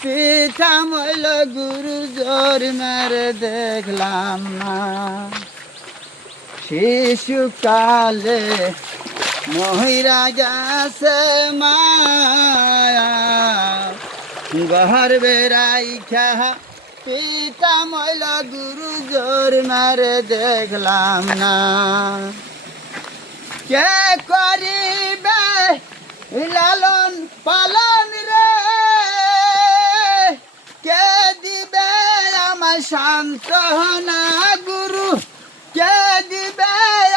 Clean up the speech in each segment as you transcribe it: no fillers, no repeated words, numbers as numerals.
পিঠা মইল গুরু জোর মেরে দেখলাম না শিশুকালে মহিরা গেছে মায়া ঘর বেড়াই খা পিতা মইল গুরু জোর মারে দেখলাম না কে করিবে লালন পালন রে কে দিবে আমার সান্ত্বনা গুরু কে দিবে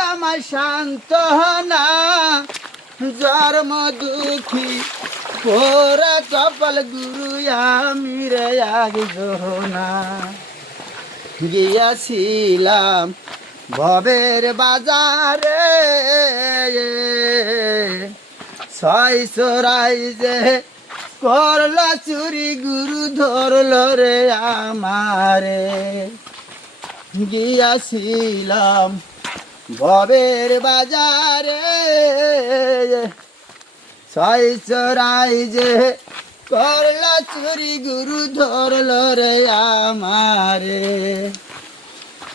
আমার সান্ত্বনা জন্ম দুঃখী পোরা কপাল গুরু আমি রে একজনা গিয়াছিলাম ভবের বাজারে ছয় চোরাই যে করল চুরি গুরু ধরল রে আমারে গিয়াছিলাম ভবের বাজারে ছয় চোরাই যে করল চুরি গুরু ধরল রে আমারে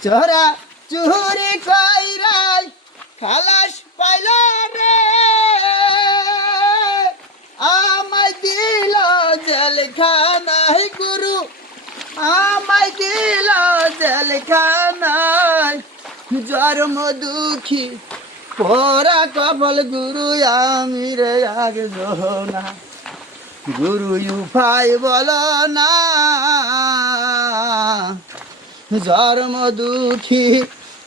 চোরা চুরি কইরাই খালাস পাইল রে আমায় দিল জেলখানায় গুরু আমায় দিল জেলখানায় জন্ম দুঃখী পোরা কপাল গুরু আমি রে একজনা গুরু উপায় বল না জন্ম দুঃখী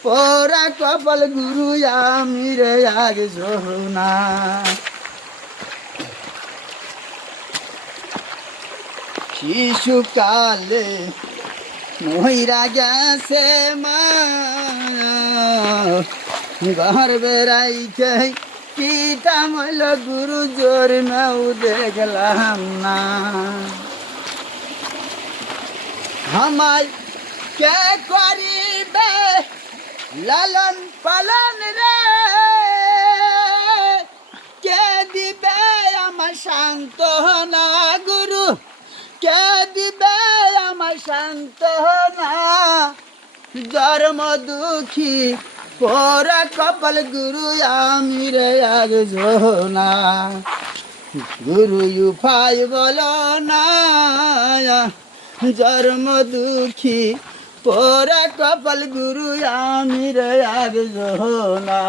পোরা কপাল গুরু আমি রে একজনা শিশুকালে মহিরা গেছে মা ঘর বেড়াইছে পিতা মইল গুরু জোর নাও দেখলাম না আমায় কে করিবে লালন পালন রে কে দিবে আমার সান্ত্বনা গুরু কে দিবে আমার সান্ত্বনা জন্ম দুঃখী পোরা কপাল গুরু আমি রে একজনা গুরু উপায় বল না জন্ম দুঃখী পোরা কপাল গুরু আমি রে একজনা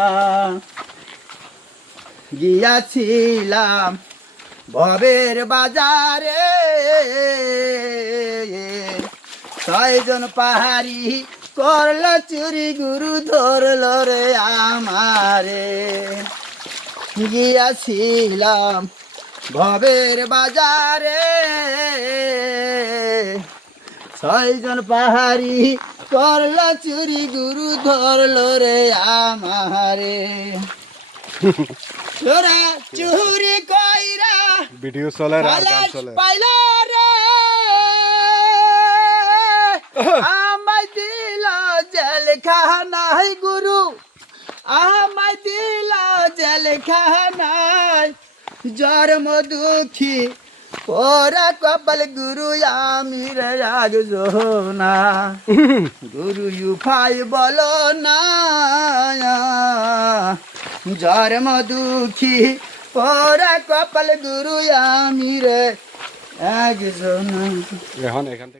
গিয়াছিলাম ভবের বাজারে ছয়জন পাহাড়ি করল চুরি গুরু ধরল রে আমারে গিয়াছিলাম ভবের বাজারে ছয়জন পাহাড়ি করল চুরি গুরু ধরল রে আমারে চোরা চুরি কইরা ভিডিও চলে আর গান চলে পাইল রে আমায় দিল জেলখানায় গুরু আমায় দিল জেলখানায় জন্ম দুঃখী পোরা কপাল গুরু আমি রে একজনা গুরু উপায় বল না জন্ম দুঃখী পোরা কপাল গুরু আমি রে একজনা এখন এখান থেকে